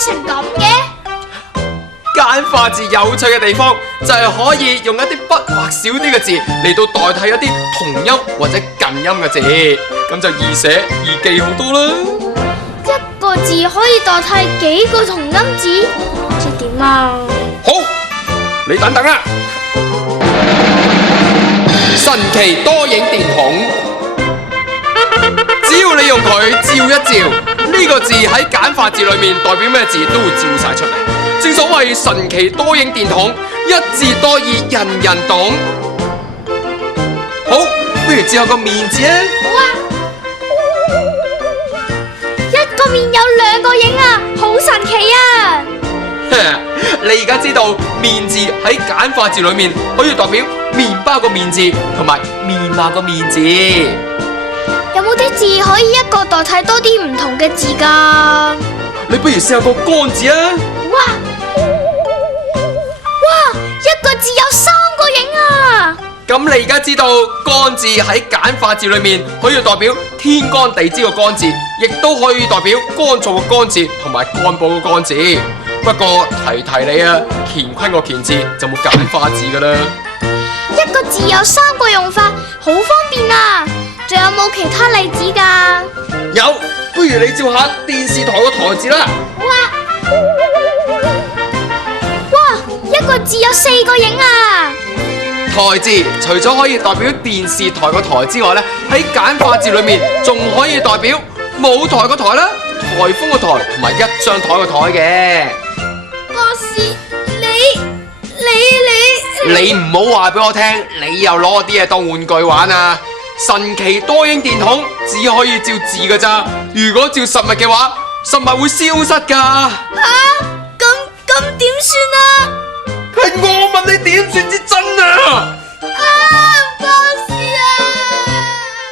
寫成咁嘅？簡化字有趣嘅地方就係可以用一啲筆畫少啲嘅字嚟到代替一啲同音或者近音嘅字，咁就易寫易記好多啦。一個字可以代替幾個同音字，即係點啊？好，你等等啊！神奇多影電筒，只要你用佢照一照，呢個字喺簡化字裏面代表咩字都會照晒出嚟。正所謂神奇多影電筒，一字多義人人懂。好，不如照下個面字啊！好啊！一個面有兩個影啊，好神奇啊！你而家知道面字喺簡化字裏面可以代表麵包個面字同埋面貌個面字。有冇啲字可以一個代替多啲唔同嘅字㗎？你不如試下個乾字啊！哇！一個字有三個影啊！咁你而家知道乾字喺簡化字裏面可以代表天干地支個乾字，亦都可以代表乾燥個乾字同埋幹部個乾字。不過提提你啊，乾坤個乾字就冇簡化字噶啦。一個字有三個用法，好方便啊！仲有冇其他例子㗎？有，不如你照下電視台個台字啦。哇！一個字有四個影啊！台字除咗可以代表電視台個台之外咧，喺簡化字裏面仲可以代表舞台個台啦、台風個台同埋一張台個台嘅。博士，你唔好話俾我聽，你又攞啲嘢當玩具玩啊！神奇多影電筒只可以照字噶咋，如果照實物嘅話，實物會消失噶。咁點算啊？係我問你點算至真啊！